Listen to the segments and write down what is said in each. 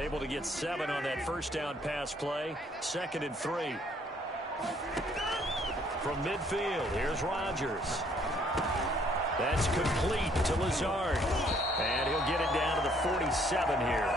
Able to get 7 on that first down pass play. 2nd and 3. From midfield, here's Rodgers. That's complete to Lazard. And he'll get it down to the 47 here.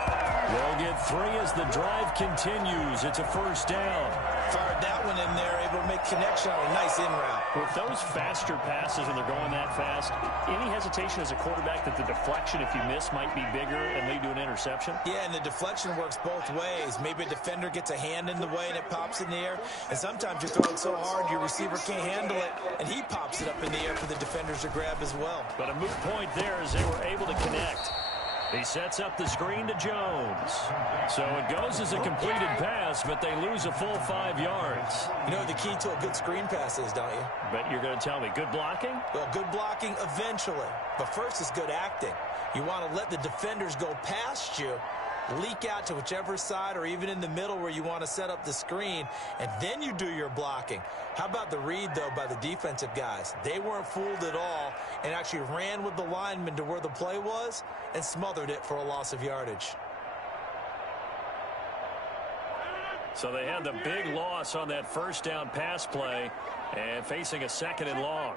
They'll get 3 as the drive continues. It's a first down. Fired that one in there, able to make connection on a nice in route. With those faster passes and they're going that fast, any hesitation as a quarterback that the deflection, if you miss, might be bigger and lead to an interception? Yeah, and the deflection works both ways. Maybe a defender gets a hand in the way and it pops in the air. And sometimes you throw it so hard your receiver can't handle it, and he pops it up in the air for the defenders to grab as well. But a moot point there as they were able to connect. He sets up the screen to Jones. So it goes as a completed pass, but they lose a full 5 yards. You know what the key to a good screen pass is, don't you? But you're going to tell me, good blocking? Well, good blocking eventually. But first is good acting. You want to let the defenders go past you, leak out to whichever side or even in the middle where you want to set up the screen, and then you do your blocking. How about the read, though, by the defensive guys? They weren't fooled at all and actually ran with the lineman to where the play was and smothered it for a loss of yardage. So they had the big loss on that first down pass play and facing a 2nd and long.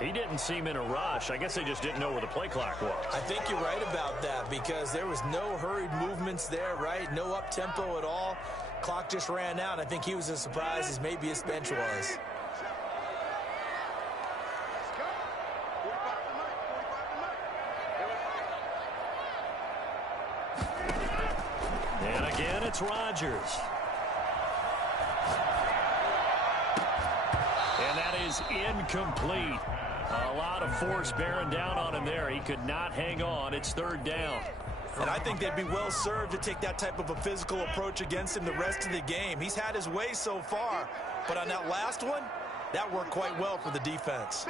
He didn't seem in a rush. I guess they just didn't know where the play clock was. I think you're right about that because there was no hurried movements there, right? No up-tempo at all. Clock just ran out. I think he was as surprised as maybe his bench was. And again, it's Rodgers. And that is incomplete. A lot of force bearing down on him there. He could not hang on. It's 3rd down. And I think they'd be well served to take that type of a physical approach against him the rest of the game. He's had his way so far. But on that last one, that worked quite well for the defense.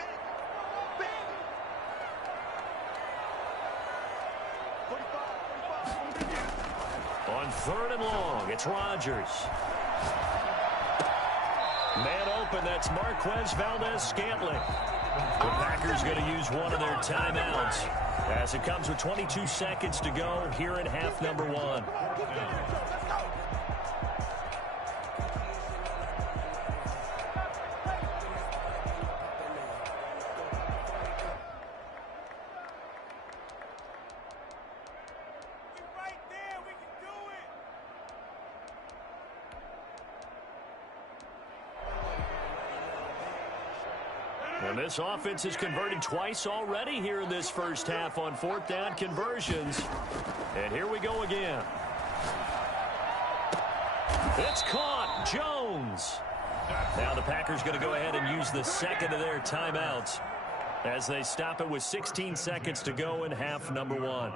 On 3rd and long, it's Rodgers. Man open, that's Marquez Valdez-Scantling. The Packers going to use one of their timeouts as it comes with 22 seconds to go here in half number 1. And this offense has converted twice already here in this first half on 4th down conversions. And here we go again. It's caught. Jones. Now the Packers going to go ahead and use the 2nd of their timeouts as they stop it with 16 seconds to go in half number 1.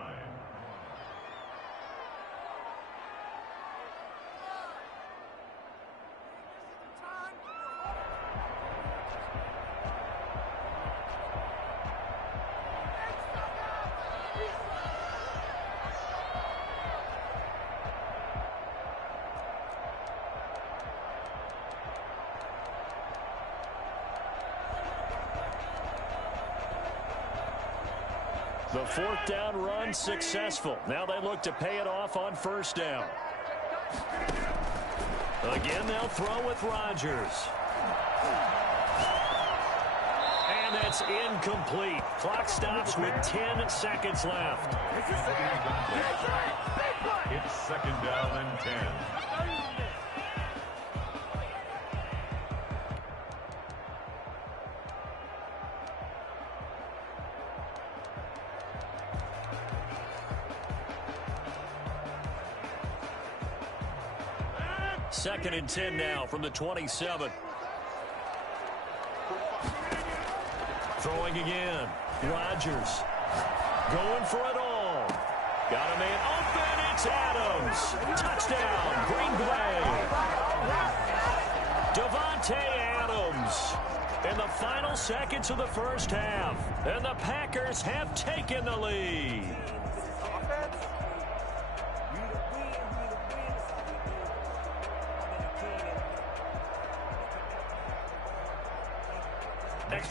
The 4th down run successful. Now they look to pay it off on 1st down. Again, they'll throw with Rodgers. And that's incomplete. Clock stops with 10 seconds left. It's 2nd down and 10. Second and 10 now from the 27. Throwing again. Rodgers going for it all. Got a man open. It's Adams. Touchdown, Green Bay. Davante Adams in the final seconds of the first half. And the Packers have taken the lead.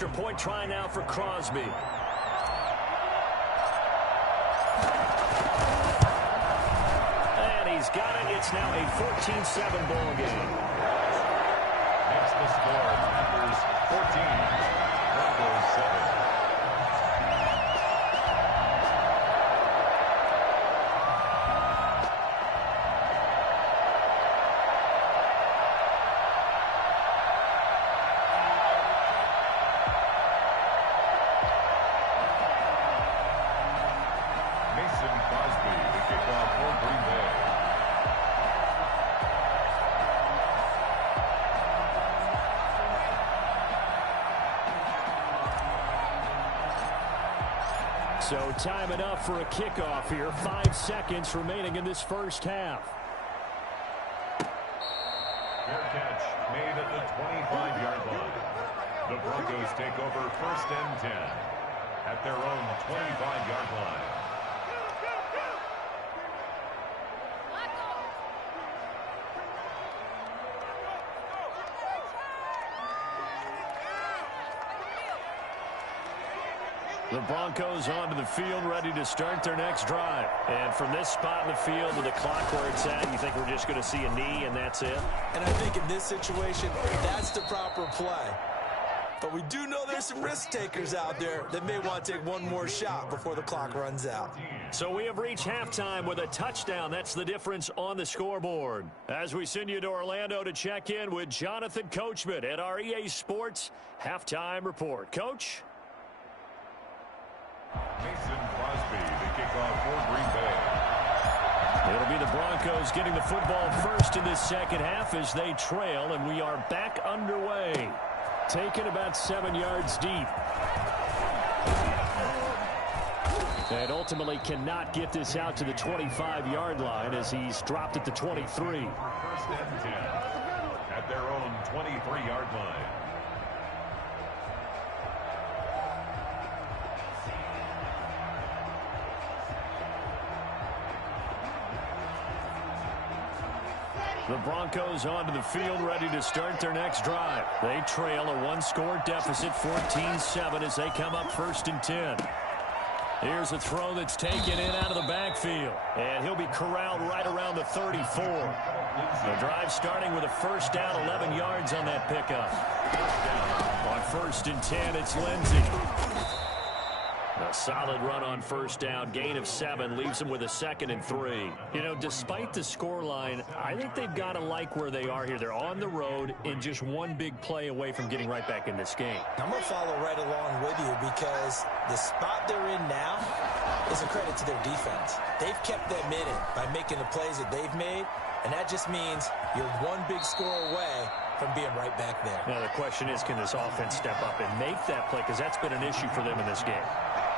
extra point try now for Crosby. And he's got it. It's now a 14-7 ball game. Makes the score. Panthers 14, Broncos 7. So time enough for a kickoff here. 5 seconds remaining in this first half. Fair catch made at the 25-yard line. The Broncos take over 1st and 10 at their own 25-yard line. The Broncos onto the field, ready to start their next drive. And from this spot in the field to the clock where it's at, you think we're just going to see a knee and that's it? And I think in this situation, that's the proper play. But we do know there's some risk takers out there that may want to take one more shot before the clock runs out. So we have reached halftime with a touchdown. That's the difference on the scoreboard. As we send you to Orlando to check in with Jonathan Coachman at our EA Sports Halftime Report. Coach? Mason Crosby, the kickoff for Green Bay. It'll be the Broncos getting the football first in this second half as they trail, and we are back underway. Taken about 7 yards deep. And ultimately cannot get this out to the 25-yard line as he's dropped at the 23. 1st and 10 at their own 23-yard line. The Broncos onto the field, ready to start their next drive. They trail a one-score deficit, 14-7, as they come up 1st and 10. Here's a throw that's taken in out of the backfield. And he'll be corralled right around the 34. The drive starting with a 1st down, 11 yards on that pickup. On 1st and 10, it's Lindsey. A solid run on 1st down. Gain of 7 leaves them with a 2nd and 3. You know, despite the scoreline, I think they've got to like where they are here. They're on the road and just one big play away from getting right back in this game. I'm going to follow right along with you because the spot they're in now is a credit to their defense. They've kept them in it by making the plays that they've made, and that just means you're one big score away from being right back there. Now, the question is, can this offense step up and make that play? Because that's been an issue for them in this game.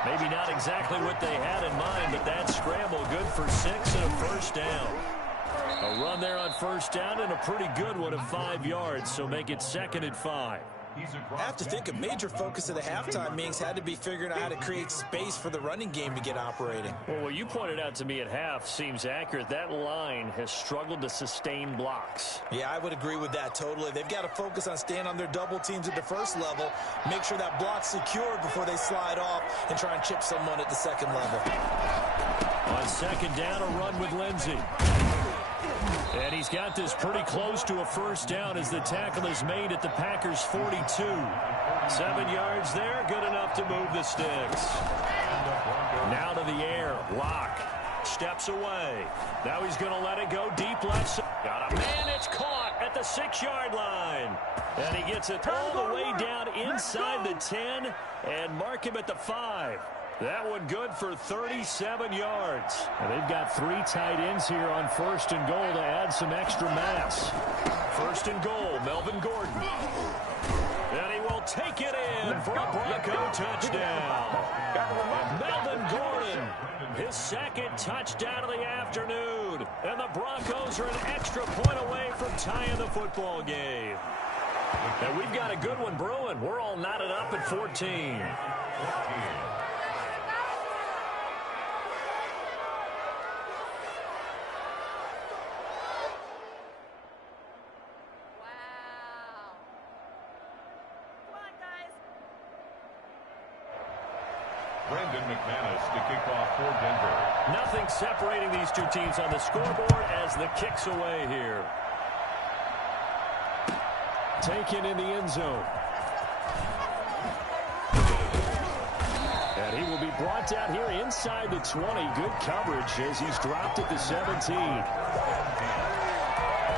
Maybe not exactly what they had in mind, but that scramble good for 6 and a 1st down. A run there on 1st down and a pretty good one of 5 yards, so make it 2nd and 5. I have to think a major focus of the halftime meetings had to be figuring out how to create space for the running game to get operating. Well, what you pointed out to me at half seems accurate. That line has struggled to sustain blocks. Yeah, I would agree with that totally. They've got to focus on staying on their double teams at the first level, make sure that block's secured before they slide off and try and chip someone at the second level. On 2nd down, a run with Lindsey. And he's got this pretty close to a 1st down as the tackle is made at the Packers' 42. 7 yards there, good enough to move the sticks. Now to the air, Locke steps away. Now he's going to let it go deep left side. Got a man, it's caught at the 6-yard line. And he gets it all the way down inside the 10 and mark him at the 5. That one good for 37 yards. And they've got 3 tight ends here on 1st and goal to add some extra mass. 1st and goal, Melvin Gordon. And he will take it in for a Bronco touchdown. Melvin Gordon, his 2nd touchdown of the afternoon. And the Broncos are an extra point away from tying the football game. And we've got a good one brewing. We're all knotted up at 14. Brandon McManus to kick off for Denver. Nothing separating these two teams on the scoreboard as the kick's away here. Taken in the end zone. And he will be brought down here inside the 20. Good coverage as he's dropped at the 17. At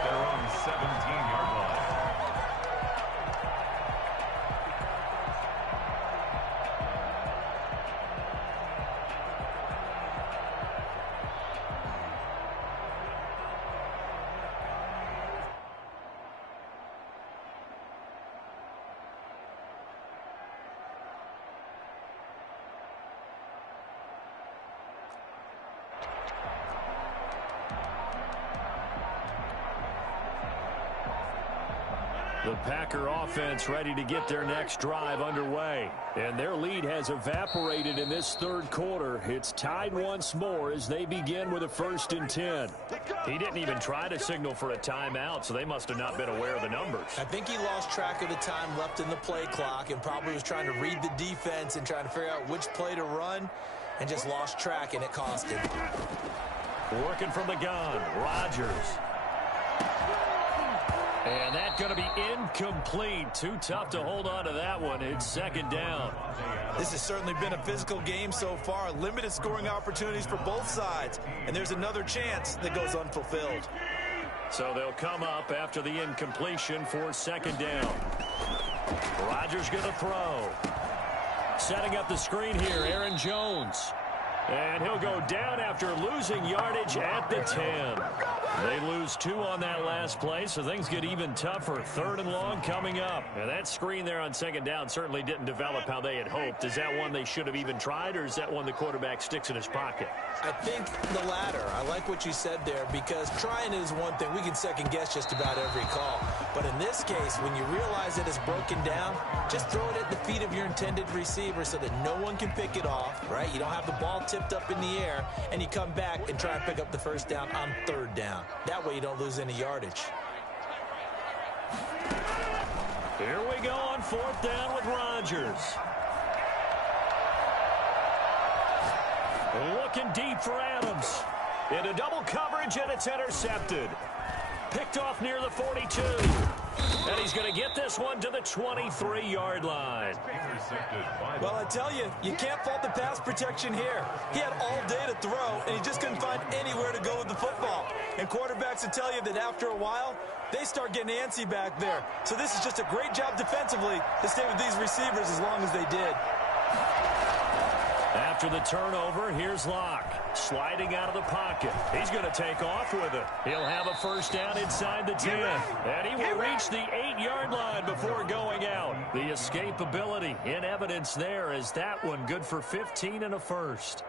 their own 17-yard line. The Packer offense ready to get their next drive underway. And their lead has evaporated in this third quarter. It's tied once more as they begin with a 1st and 10. He didn't even try to signal for a timeout, so they must have not been aware of the numbers. I think he lost track of the time left in the play clock and probably was trying to read the defense and trying to figure out which play to run and just lost track, and it cost him. Working from the gun, Rodgers. And that's going to be incomplete. Too tough to hold on to that one. It's 2nd down. This has certainly been a physical game so far. Limited scoring opportunities for both sides. And there's another chance that goes unfulfilled. So they'll come up after the incompletion for 2nd down. Rodgers going to throw. Setting up the screen here, Aaron Jones. And he'll go down after losing yardage at the 10. They lose 2 on that last play, so things get even tougher. 3rd and long coming up. Now that screen there on 2nd down certainly didn't develop how they had hoped. Is that one they should have even tried, or is that one the quarterback sticks in his pocket? I think the latter. I like what you said there, because trying is one thing. We can second guess just about every call. But in this case, when you realize that it's broken down, just throw it at the feet of your intended receiver so that no one can pick it off, right? You don't have the ball tipped up in the air, and you come back and try and pick up the 1st down on 3rd down. That way you don't lose any yardage. Here we go on 4th down with Rodgers. Looking deep for Adams. Into double coverage, and it's intercepted. Picked off near the 42. And he's going to get this one to the 23-yard line. Well, I tell you, you can't fault the pass protection here. He had all day to throw, and he just couldn't find anywhere to go with the football. And quarterbacks will tell you that after a while, they start getting antsy back there. So this is just a great job defensively to stay with these receivers as long as they did. After the turnover, here's Locke. Sliding out of the pocket. He's going to take off with it. He'll have a 1st down inside the 10. And he will reach the 8-yard line before going out. The escapability in evidence there as that one good for 15 and a 1st.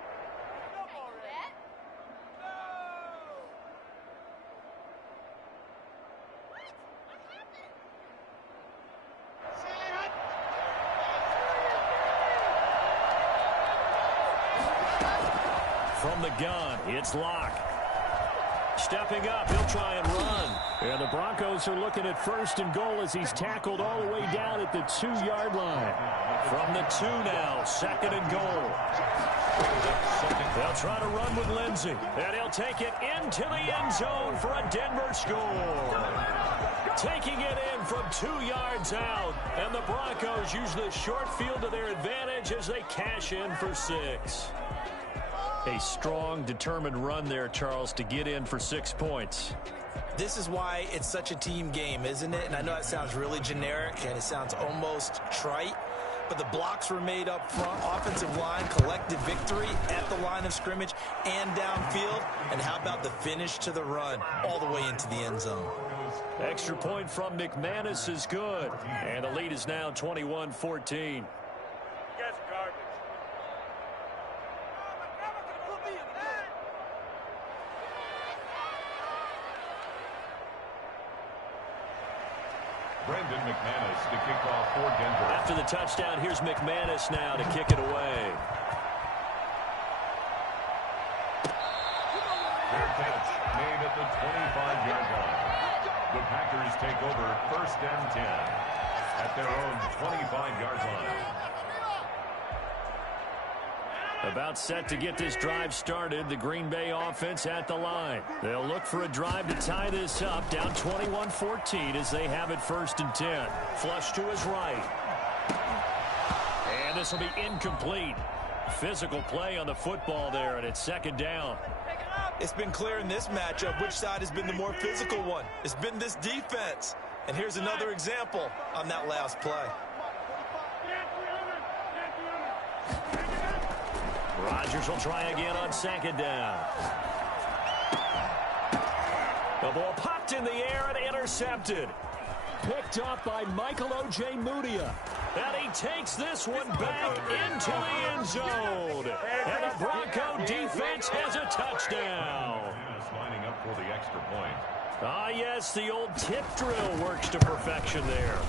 From the gun, it's Locke. Stepping up, he'll try and run. And the Broncos are looking at 1st and goal as he's tackled all the way down at the 2-yard line. From the 2 now, 2nd and goal. They'll try to run with Lindsey. And he'll take it into the end zone for a Denver score. Taking it in from 2 yards out. And the Broncos use the short field to their advantage as they cash in for 6. A strong, determined run there, Charles, to get in for 6 points. This is why it's such a team game, isn't it? And I know it sounds really generic and it sounds almost trite, but the blocks were made up front. Offensive line, collective victory at the line of scrimmage and downfield. And how about the finish to the run all the way into the end zone? Extra point from McManus is good. And the lead is now 21-14. Brandon McManus to kick off for Denver. After the touchdown, here's McManus now to kick it away. Fair catch made at the 25-yard line. The Packers take over 1st and 10 at their own 25-yard line. About set to get this drive started. The Green Bay offense at the line. They'll look for a drive to tie this up. Down 21-14 as they have it 1st and 10. Flush to his right. And this will be incomplete. Physical play on the football there, and it's 2nd down. It's been clear in this matchup which side has been the more physical one. It's been this defense. And here's another example on that last play. Rodgers will try again on 2nd down. The ball popped in the air and intercepted. Picked up by Michael O.J. Mudia. And he takes this one back into the end zone. And the Bronco defense has a touchdown. Lining up for the extra point. Ah, yes, the old tip drill works to perfection there.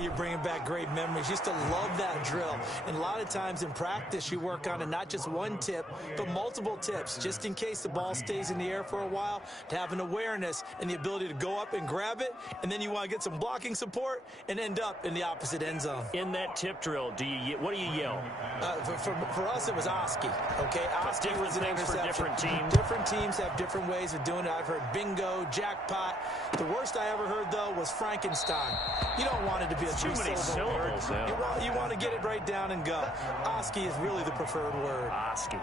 You're bringing back great memories. Used to love that drill. And a lot of times in practice, you work on it, not just one tip, but multiple tips, just in case the ball stays in the air for a while, to have an awareness and the ability to go up and grab it, and then you want to get some blocking support and end up in the opposite end zone. In that tip drill, what do you yell? For us, it was Oski. Okay, Oski was an interception. For different teams. Different teams have different ways of doing it. I've heard bingo, jackpot. The worst I ever heard, though, was Frankenstein. You don't want it to be a two-syllable word. Yeah. You want to get it right down and go. Oski is really the preferred word. Oski.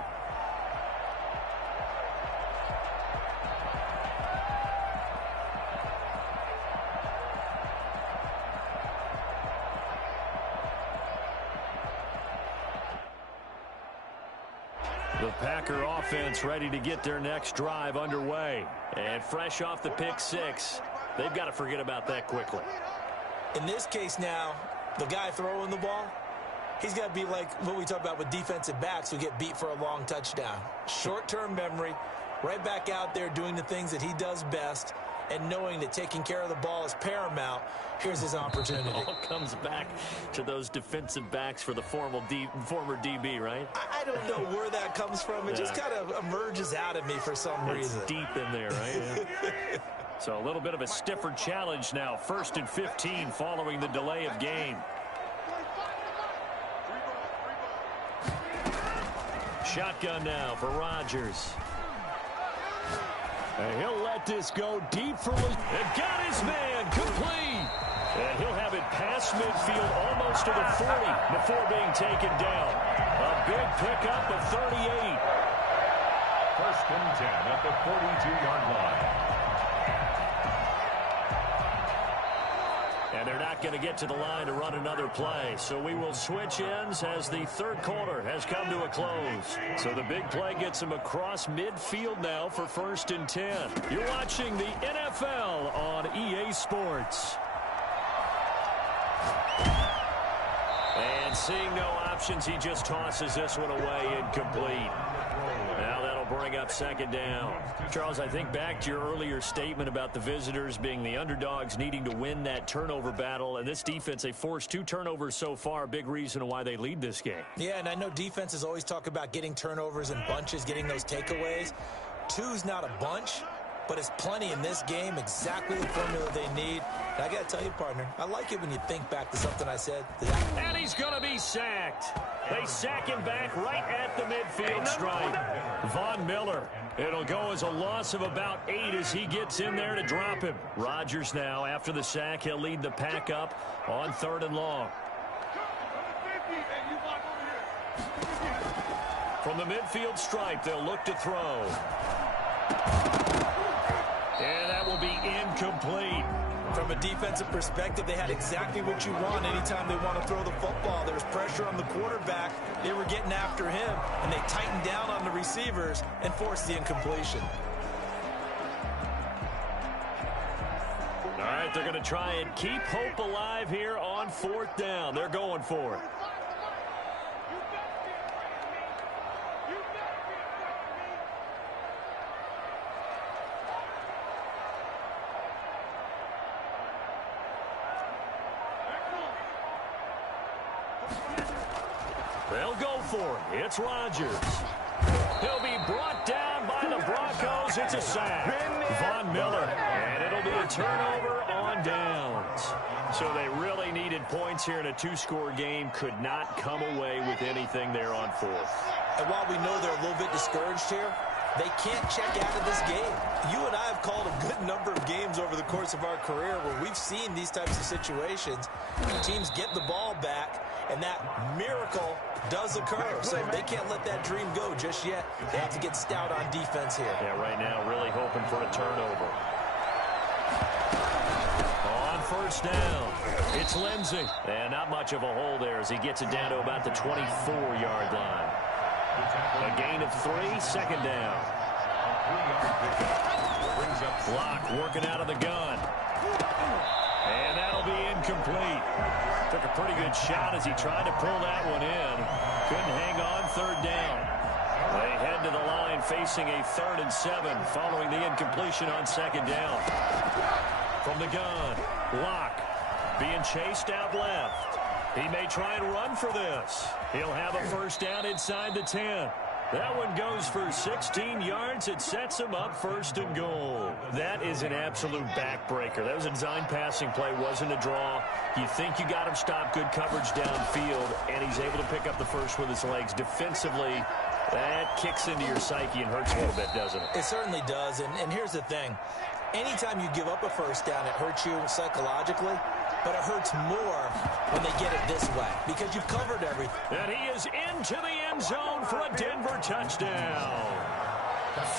The Packer offense ready to get their next drive underway. And fresh off the pick 6, they've got to forget about that quickly. In this case now, the guy throwing the ball, he's got to be like what we talk about with defensive backs who get beat for a long touchdown. Short-term memory, right back out there doing the things that he does best, and knowing that taking care of the ball is paramount. Here's his opportunity. It all comes back to those defensive backs for the former DB, right? I don't know where that comes from. It just kind of emerges out of me for some reason. It's deep in there, right? Yeah. So a little bit of a stiffer challenge now. 1st and 15 following the delay of game. Shotgun now for Rodgers. And he'll let this go deep for and got his man complete. And he'll have it past midfield almost to the 40 before being taken down. A big pickup of 38. 1st and 10 at the 42-yard line. And they're not going to get to the line to run another play. So we will switch ends as the 3rd quarter has come to a close. So the big play gets him across midfield now for 1st and 10. You're watching the NFL on EA Sports. And seeing no options, he just tosses this one away incomplete. Now that'll bring up 2nd down. Charles, I think back to your earlier statement about the visitors being the underdogs needing to win that turnover battle. And this defense, they forced 2 turnovers so far. Big reason why they lead this game. Yeah, and I know defenses always talk about getting turnovers in bunches, getting those takeaways. 2's not a bunch, but it's plenty in this game, exactly the formula they need. And I got to tell you, partner, I like it when you think back to something I said. And he's going to be sacked. They sack him back right at the midfield stripe. Von Miller. It'll go as a loss of about 8 as he gets in there to drop him. Rodgers now, after the sack, he'll lead the pack up on 3rd and long. From the midfield stripe, they'll look to throw. And that will be incomplete. From a defensive perspective, they had exactly what you want anytime they want to throw the football. There's pressure on the quarterback. They were getting after him, and they tightened down on the receivers and forced the incompletion. All right, they're going to try and keep hope alive here on 4th down. They're going for it. They'll go for it. It's Rodgers. He'll be brought down by the Broncos. It's a sack. Von Miller. And it'll be a turnover on on downs. So they really needed points here in a two-score game. Could not come away with anything there on fourth. And while we know they're a little bit discouraged here, they can't check out of this game. You and I have called a good number of games over the course of our career where we've seen these types of situations. Teams get the ball back, and that miracle does occur. So they can't let that dream go just yet. They have to get stout on defense here. Yeah, right now really hoping for a turnover. On first down, it's Lindsey. And not much of a hole there as he gets it down to about the 24-yard line. A gain of 3, second down. Block working out of the gun. And that'll be incomplete. Took a pretty good shot as he tried to pull that one in. Couldn't hang on third down. They head to the line facing a 3rd and 7 following the incompletion on second down. From the gun, Locke being chased out left. He may try and run for this. He'll have a first down inside the 10. That one goes for 16 yards. It sets him up 1st and goal. That is an absolute backbreaker. That was a design passing play, wasn't a draw. You think you got him stopped, good coverage downfield, and he's able to pick up the first with his legs. Defensively, that kicks into your psyche and hurts a little bit, doesn't it? It certainly does, and here's the thing. Anytime you give up a first down, it hurts you psychologically. But it hurts more when they get it this way because you've covered everything. And he is into the end zone for a Denver touchdown.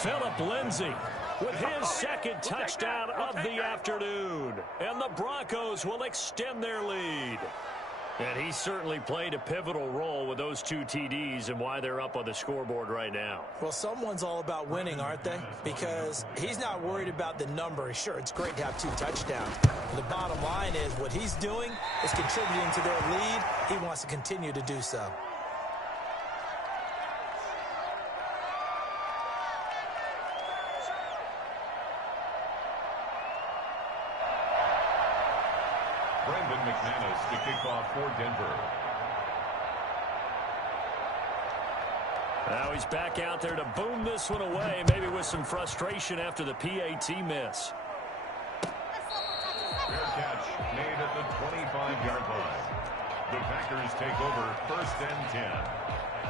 Phillip Lindsay with his 2nd touchdown of the afternoon. And the Broncos will extend their lead. And he certainly played a pivotal role with those 2 TDs and why they're up on the scoreboard right now. Well, someone's all about winning, aren't they? Because he's not worried about the number. Sure, it's great to have 2 touchdowns. But the bottom line is what he's doing is contributing to their lead. He wants to continue to do so. McManus to kick off for Denver. Now he's back out there to boom this one away, maybe with some frustration after the PAT miss. Fair catch made at the 25-yard line. The Packers take over 1st and 10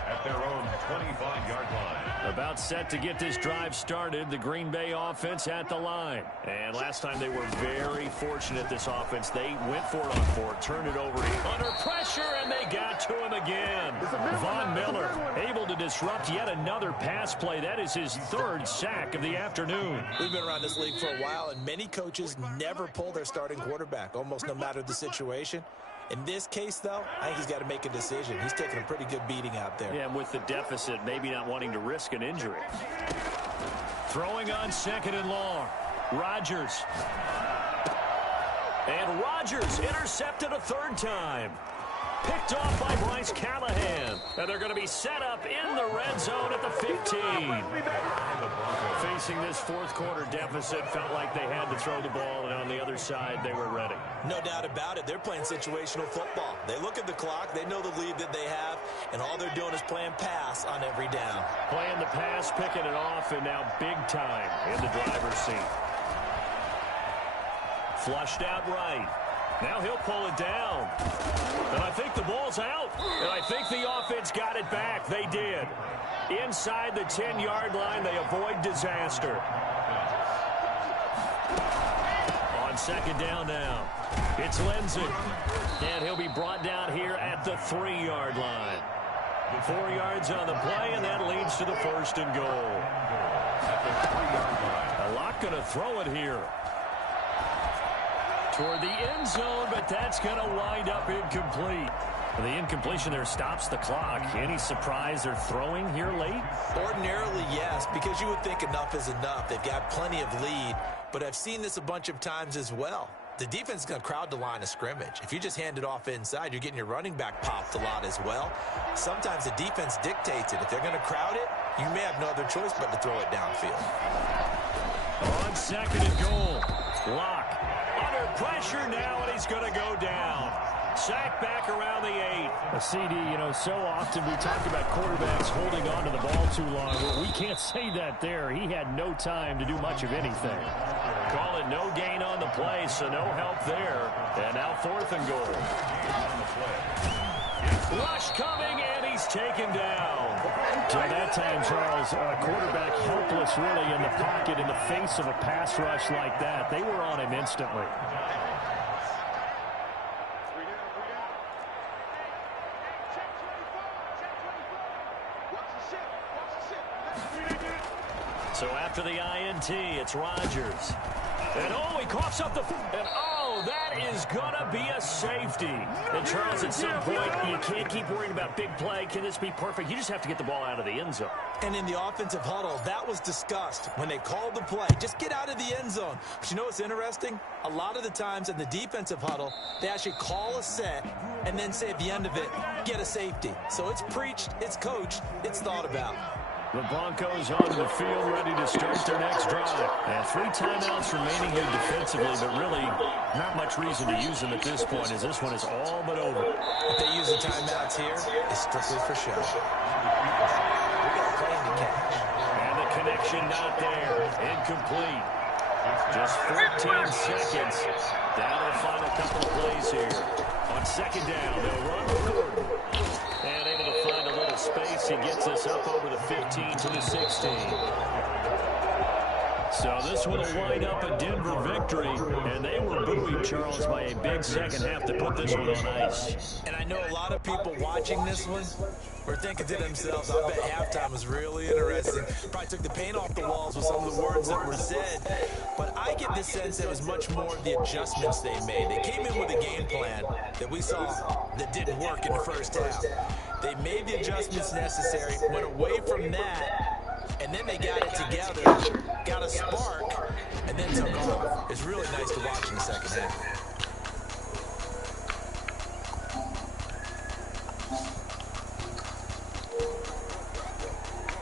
at their own 25-yard line. About set to get this drive started, the Green Bay offense at the line. And last time they were very fortunate, this offense. They went for it on 4, turned it over under pressure, and they got to him again. Von Miller able to disrupt yet another pass play. That is his 3rd sack of the afternoon. We've been around this league for a while, and many coaches never pull their starting quarterback, almost no matter the situation. In this case, though, I think he's got to make a decision. He's taking a pretty good beating out there. Yeah, and with the deficit, maybe not wanting to risk an injury. Throwing on 2nd and long. Rodgers. And Rodgers intercepted a 3rd time. Picked off by Bryce Callahan. And they're going to be set up in the red zone at the 15. Facing this 4th quarter deficit, felt like they had to throw the ball, and on the other side, they were ready. No doubt about it. They're playing situational football. They look at the clock, they know the lead that they have, and all they're doing is playing pass on every down. Playing the pass, picking it off, and now big time in the driver's seat. Flushed out right. Now he'll pull it down. And I think the ball's out. And I think the offense got it back. They did. Inside the 10-yard line, they avoid disaster. On 2nd down now, it's Lindsey. And he'll be brought down here at the 3-yard line. 4 yards on the play, and that leads to the 1st and goal. A lot going to throw it here. Toward the end zone, but that's going to wind up incomplete. The incompletion there stops the clock. Any surprise they're throwing here late? Ordinarily, yes, because you would think enough is enough. They've got plenty of lead, but I've seen this a bunch of times as well. The defense is going to crowd the line of scrimmage. If you just hand it off inside, you're getting your running back popped a lot as well. Sometimes the defense dictates it. If they're going to crowd it, you may have no other choice but to throw it downfield. On 2nd and goal, Locke. Under pressure now, and he's going to go down. Sacked back around the 8. A CD, you know, so often we talk about quarterbacks holding on to the ball too long. Well, we can't say that there. He had no time to do much of anything. Call it no gain on the play, so no help there. And now 4th and goal. Rush coming, and he's taken down. So that time, Charles, quarterback helpless really in the pocket in the face of a pass rush like that. They were on him instantly. So after the INT, it's Rodgers. And he coughs up the... And that is going to be a safety. And Charles, at some point, you can't keep worrying about big play. Can this be perfect? You just have to get the ball out of the end zone. And in the offensive huddle, that was discussed when they called the play. Just get out of the end zone. But you know what's interesting? A lot of the times in the defensive huddle, they actually call a set and then say at the end of it, get a safety. So it's preached, it's coached, it's thought about. The Broncos onto the field, ready to start their next drive. And 3 timeouts remaining here defensively, but really not much reason to use them at this point, as this one is all but over. If they use the timeouts here, it's strictly for show. We got a play in the catch. And the connection not there. Incomplete. Just 14 seconds. Down to the final couple of plays here. On 2nd down, they'll run with Gordon. And able to find a little space. He gets us up over the 15 to the 16. So this one will wind up a Denver victory. And they were buoyed, Charles, by a big second half to put this one on ice. And I know a lot of people watching this one were thinking to themselves, I bet halftime was really interesting. Probably took the paint off the walls with some of the words that were said. But I get the sense it was much more of the adjustments they made. They came in with a game plan that we saw that didn't work in the first half. They made the adjustments necessary, went away from that, and then they got it together, got a spark, and then took off. It's really nice to watch in the second half.